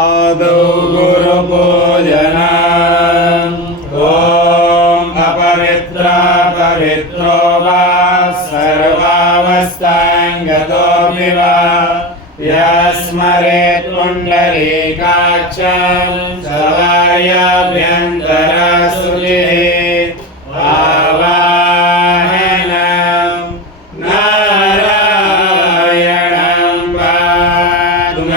आदौ गुरुपूजनम् ॐ अपवित्रा पवित्रो वा सर्वावस्थाङ्गतोऽपि वा यस्मरेत् पुण्डरीकाक्षं सवार्याभ्यन्तरशुचिः आवाहनं नारायणं वाग्भवं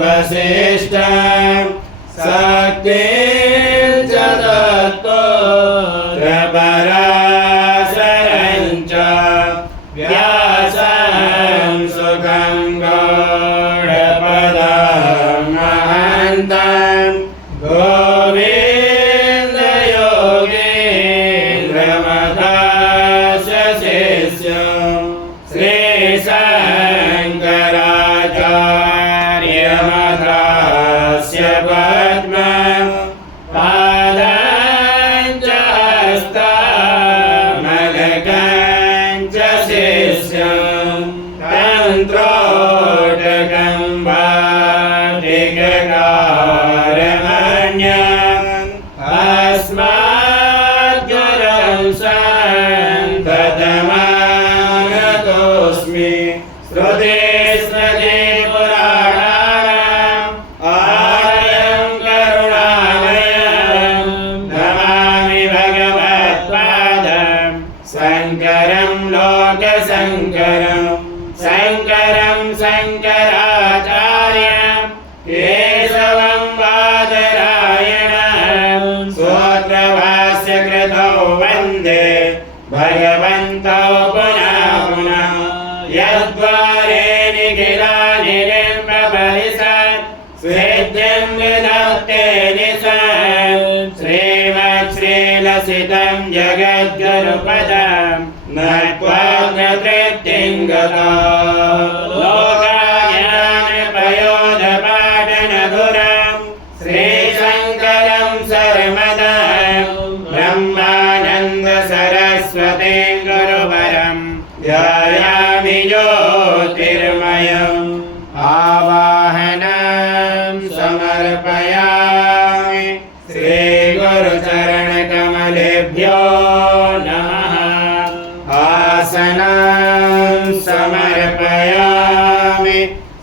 वसिष्ठं शक्तिं च दत्तो पराशरं च व्यासं सुखं गौडपदं महन्तं गोविन्दयोगीन्द्रमथास्य शिष्यं श्रीशङ्कराचार्यमथास्य पद्मं पादं च हस्तमलकं च शिष्यं तन्त्रोटकं वाटिककारमन्यम् अस्मद्गुरुं सन्ततमानतोऽस्मि श्रुतिस्मृतिपुराणानाम् आलयं करुणालयं नमामि भगवत्पादं शङ्करं लोकशङ्करं शङ्करं शङ्कराचार्यं केशवं बादरायणं सूत्रभाष्यकृतौ वन्दे भगवन्तौ पुनः पुनः यद्वारे निखिलानि निम्बपरिषत् सिद्धिं विधत्ते निशम् श्रीमच्छ्रीलसितं जगद्गुरुपदं नत्वाग्रतृप्तिं गतो लोकाज्ञानपयोधपाटनधुरं श्रीशङ्करं शर्मदं ब्रह्मानन्दसरस्वतीं गुरुवरं ध्यायामि ज्योतिर्मयम् आवाहनं समर्पयामि श्रीगुरुचरणकमलेभ्यो नमः आसनं समर्पयामि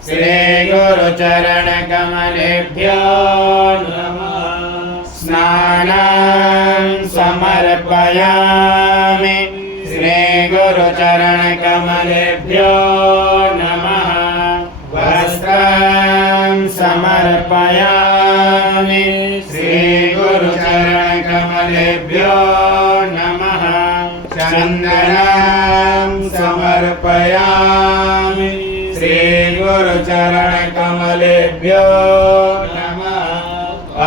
श्रीगुरुचरणकमलेभ्यो नमः स्नानं समर्पयामि श्रीगुरुचरणकमलेभ्यो नमः वस्त्रं समर्पयामि श्रीगुरुचरणकमलेभ्यो नमः चन्दनं समर्पयामि श्रीगुरुचरणकमलेभ्यो नमः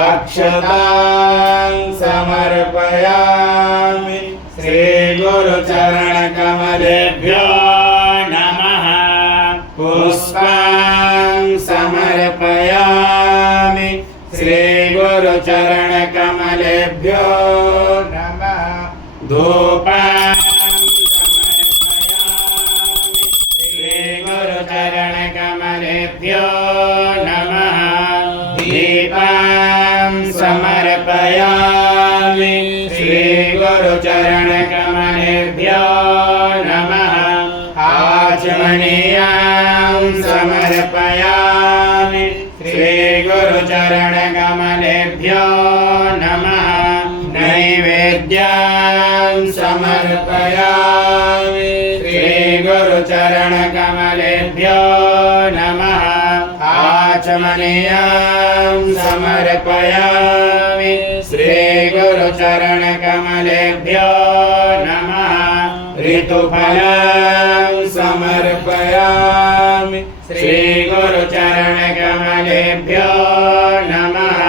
अक्षतां समर्पयामि श्रीगुरुचरणकमलेभ्यो नमः पुष्पं समर्पयामि श्रीगुरुचरणकमलेभ्यो नमः धूपं समर्पयामि श्रीगुरुचरणकमलेभ्यो नमः दीपं समर्पयामि श्रीगुरुचरणकमलेभ्यो नमः आचमनीयं समर्पयामि श्रीगुरुचरणकमलेभ्यो नमः नैवेद्यं समर्पयामि श्रीगुरुचरणकमलेभ्यो नमः आचमनीयं समर्पयामि श्रीगुरुचरणकमलेभ्यो नमः ऋतुफलं समर्पयामि श्रीगुरुचरणकमलेभ्यो नमः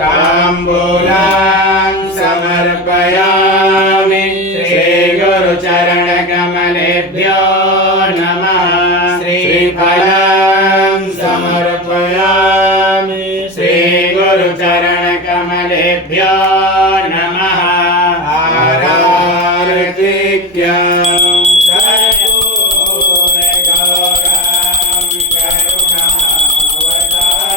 ताम्बूलं समर्पयामि श्रीगुरुचरणकमलेभ्यो नमः श्रीफलं समर्पयामि श्रीगुरुचरणकमलेभ्यो नमः आरार्तिक्यं कर्पूरगौरं करुणावतारम्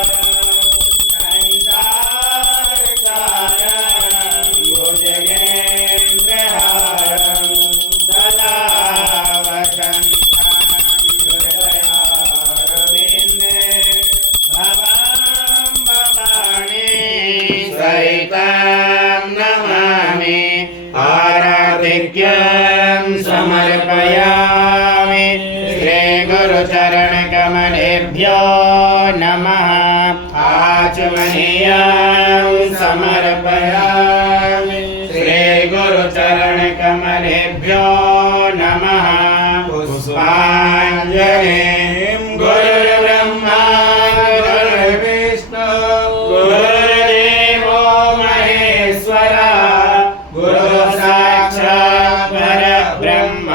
नमः आचमनीयं समर्पयामि श्रीगुरुचरणकमलेभ्यो नमः पुष्पाञ्जलिं गुरुर्ब्रह्मा गुरुर्विष्णु गुरुर्देवो महेश्वरः गुरुः साक्षात् परब्रह्म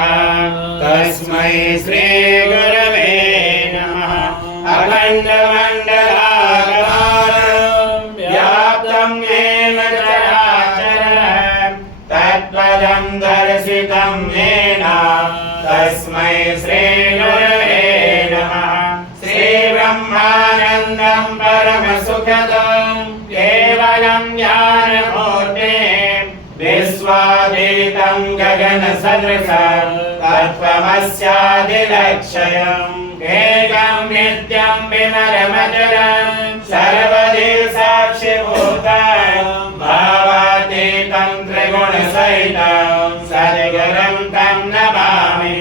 तस्मै श्रीगुरवे नमः अखण्डमण्डलाकारं व्याप्तं येन चराचरं तत्पदं दर्शितं येन तस्मै श्रीगुरवे नमः श्रीब्रह्मानन्दं परमसुखदं केवलं ज्ञानमूर्तिं विश्वातीतं गगनसदृशं तत्त्वमस्यादिलक्ष्यम् एकं नित्यं विमलमचरं सर्वदि साक्षिभूतं भावातीतं त्रिगुणसहितं सद्गुरुं तं नमामि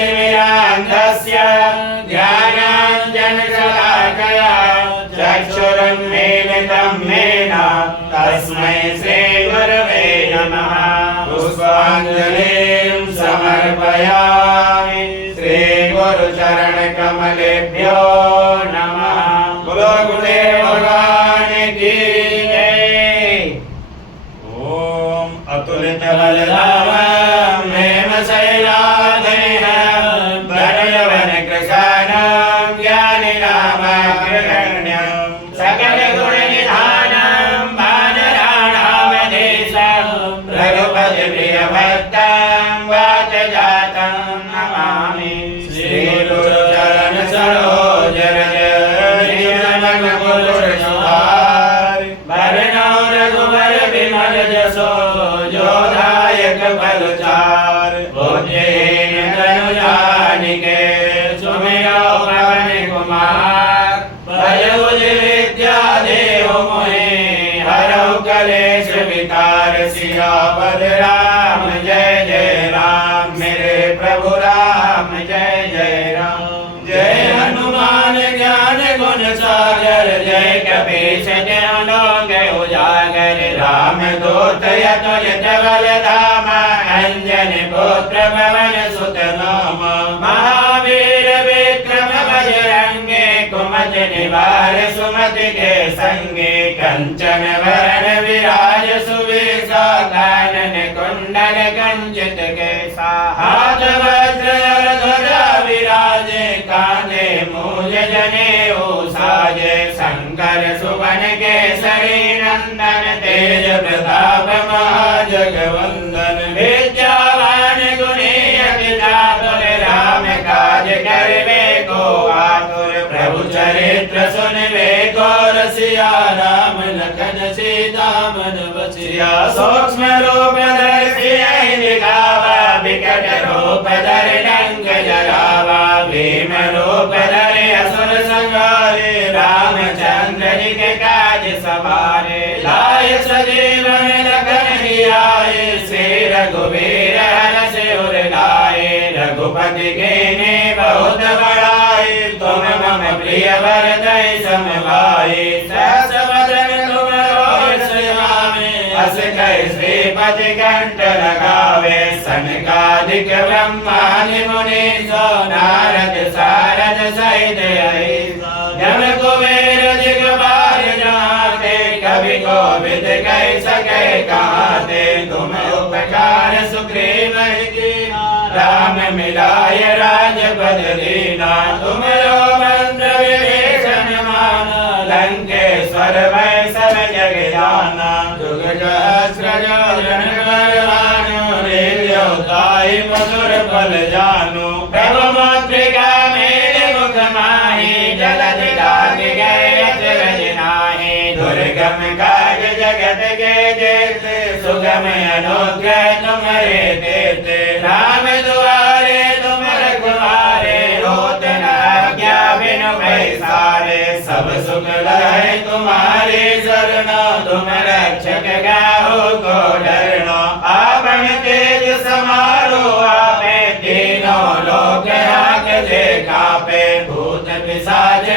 अज्ञानतिमिरान्धस्य ज्ञानाञ्जनशलाकया चक्षुरुन्मीलितं येन तस्मै श्रीगुरवे नमः पुष्पाञ्जलिं समर्पयामि श्रीगुरुचरणकमलेभ्यो नमः बोलो गुरुदेव भगवान की जय। ओम अतुलितबलधामं हेमशैलाधरं वरयवनकृशानं ज्ञानिनामाग्रगण्यं सकलगुणनिधानं वानराणामधीशं रघुपतिप्रियभक्तं वातजातं नमामि श्रीगुरुचरण सरोजरजनिर्मलकुलशोभाय वरणो रघुवर विमल जसो जोधायक बलचार बुद्धिहीन तनुजानिके सुमिरो पवन कुमार भयभुज विद्या देव मोहे हरौ कलेश विकार सियावर राम जय जय राम मेरे प्रभु राम जय जय राम जय हनुमान ज्ञान गुण सागर जय कपीश ज्ञानो गय उजागर राम दूत अतुलित बलधाम अंजनी पुत्र पवन सुत नाम महावीर विक्रम बजरंगी कुमति निवार सुमति के संगे कंचन वरण विराज सुवेशा कानन कुंडल कंचित केसा हाथ वज्र ध्वजा विराजे कांधे मूल जनेऊ साजे शंकर सुवन केसरी नंदन तेज प्रताप महाजगवंदन विद्यावान गुणी अति चातुर राम काज करवे को आतुर प्रभु चरित्र सुनवे को रसिया राम लखन सीता मन बसिया सूक्ष्म रूप धरि दिखावा विकट रूप धरि रंग जरावा भीम रूप धरि असुर संहारे रामचंद्र जी के काज सवारे लाय सजीवन लखन जियाए श्री रघुवीर हरष उर लाए रघुपति कीन्ही बहुत बड़ाई तुम मम प्रिय भरतहि सम भाई सहस बदन तुम रोष सुहावे अस कहि श्रीपति कंठ लगावे सनकादिक ब्रह्मादि मुनीसो नारद सारद सहित अहिसा जम कुबेर दिगंबर जाते कवि कोविद कहि सके कहते तुम उपकार सुग्रीव कीना राम मिलाय राजपद दीना तुमरो मंत्र विभीषण माना लंकेश्वर भय सब जग जाना जुग सहस्र जोजन बलवानो लील्योताहि मधुर फल जानो प्रभु मुद्रिका मेरे मुख माहि जलधि लागे गए अचरज नाहि दुर्गम काज जगत के जेते सुगम अनुग्रह तुम्हारे देते राम दुआरे तुम रखवारे होत न आज्ञा बिनु पैसारे सब सुख लहे तुम्हारे शरणा तुम रक्षक गाहो को डरना आपन तेज समारो आपे तीनों लोक हाक जे कापे भूत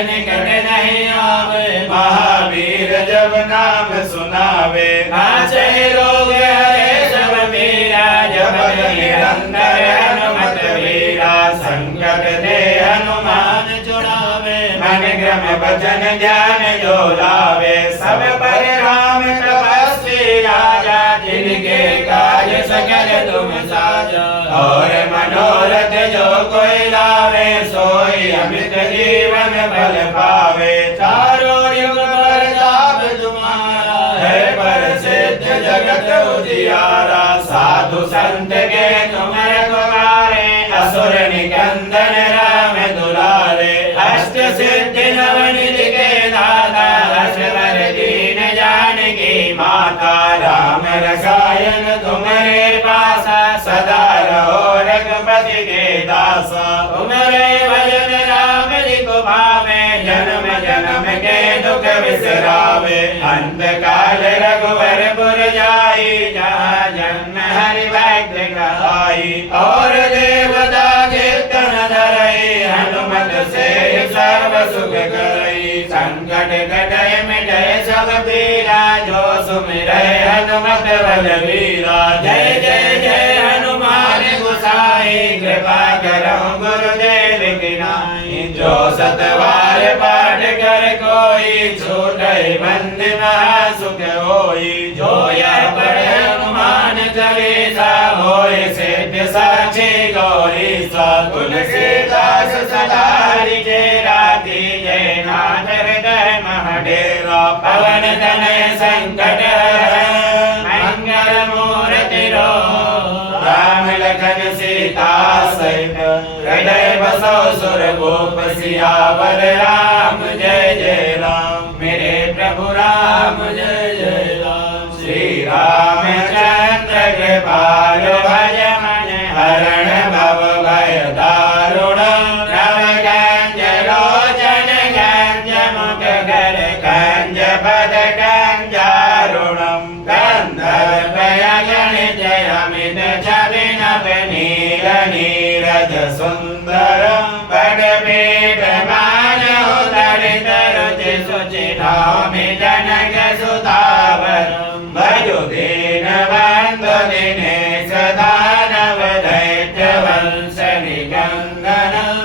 निकट नहीं आवे। महावीर जब नाम सुनावे नाचे रोग हरे सब मीरा। जब निरंतर हनुमत वीरा संकट दे हनुमान छुड़ावे। मन क्रम वचन ज्ञान जो लावे सब पर राम तपस्वी राजा। जिनके काज सकल तुम साजा और मनोरथ जो कोई लावे सोई अमित जीवन फल पावे। चारों युग प्रताप तुम्हारा है प्रसिद्ध जगत उजियारा। साधु संत के तुम रखवारे असुर निकंदन राम दुलारे। अष्ट सिद्धि नवनिधि के दाता असवर दीन जानकी माता। राम रसायन तुम्हारे पासा सदा रहो रघुपति के दासा। तुम्हारे भजन राम जी को भावे जन्म जन्म के दुख विसरावे। अंत काल रघुवरपुर जाई जहाँ जन्म हरि भक्त कहाई। और देवता कीर्तन धरई हनुमत से सर्व सुख करई। संकट कटय मिटय सब पीरा जो सुमिरै हनुमत बलवीरा। जय जय जय हनुमान गोसाई कृपा करहु गुरुदेव की नाई। जो सतवार पाठ कर कोई छूटै बंद महासुख होई। जो यह पढ़े हनुमान चालीसा होय सिद्ध साक्षी गौरीसा। तुलसीदास सदा हरिके राती जय नाथ हृदय महडेरा। पवन तनय संकट हरण मंगल मूर्ति रो। राम लखन सीता सहित हृदय बसो सुरभूप सियावर राम जय जय राम। मेरे प्रभु राम जय जय राम। श्री रामचंद्र कृपालु भज मन हरण भव भय दारुण। नव गंज लोचन गंज मुख कर गंज पद गंजारुणम। गंधर्व गणित अमित छवि नभ नील नीरज सुंदरम। बड़ पीठ मानहु दरित रुचि सुचि नामि जनक सुतावरम। भजो दीन बंधु दिनेश दानव दैत्य वंश निकंदनम।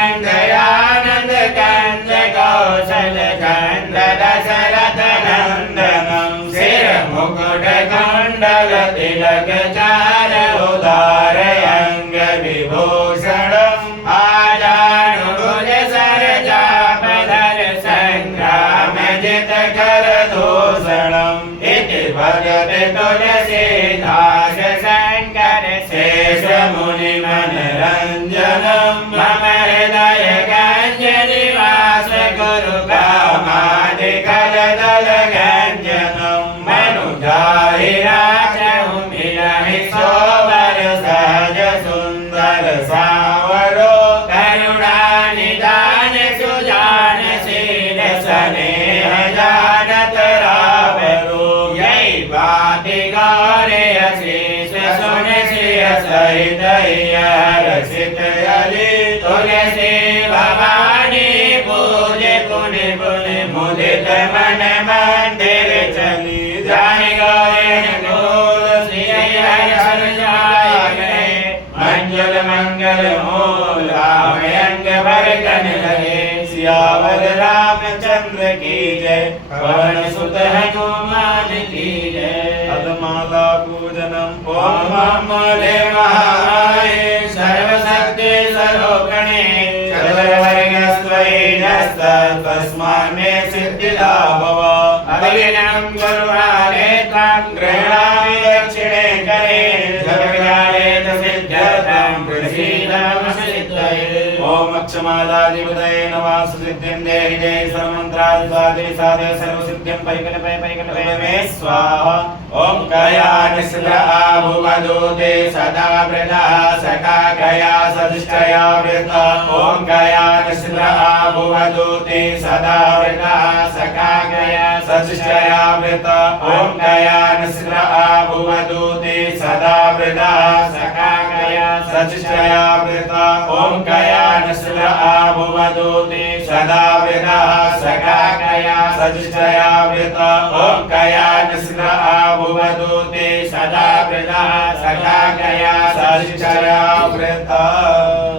रघुनंदयानंद कंद कौशल कंद दशरथ नंदनम। सिर मुकुट कुंडल तिलक चार उदार अंग विभूषणम। आजानुभुज सर चाप धर संग्राम जित कर दूषणम। इति भगत तुलसीदास शंकर शेष मुनि मनरंजनम। मम हृदय गंज निवास गुरु कामादि कल दल गंजनम। मनुजाहि राजहु मिलहि सोबर सहज सुंदर सावरो। करुणा निदान सुजान शील स्नेह जानत रावरो। यही बाति गौरे अशीष सुन सिय सहित हर्षित अली। तुलसी भवानी पूजे पुनि पुनि मुदित मन मंदिर चली। जानि गौरे गोल श्री हर जाय। मंजुल मंगल मूल राम अंग भरकन लगे। सियावर रामचंद्र की जय पवन सुत हनुमान की जय। पदमाला पूजनम ओम मले महामाये सर्वशक्ति स्वरूपिणे। सर्ववर्गस्त्वयि नस्तत् तस्मान् मे सिद्धिदा भव। अभिनम गुरुवारे त्वां गृह्णामि दक्षिणे करे। जगज्ञानेन सिद्ध्यर्थं प्रसीदमसिद्धये। ओम अक्षमालाधिपतये नमः। सुसिद्धिं देहि देहि सर्वमन्त्रादि साधि साधे सर्वसिद्धिं परिकल्पय मे स्वाहा। ओम कयानिस्र आभुवदूते सदा वृथा सखा कया सदिष्टया वृथा। ओम कयानिस्र भुवदूते सदा वृता सकागया सचिष्टया वृत ॐ गया नस्र भुवदूते सदा वृता सकागया सचिष्टया वृत ॐ गया नस्र भुवदूते सदा वृता सकागया सचिष्टया वृत ॐ गया नस्र भुवदूते सदा वृता सकागया सचिष्टया वृत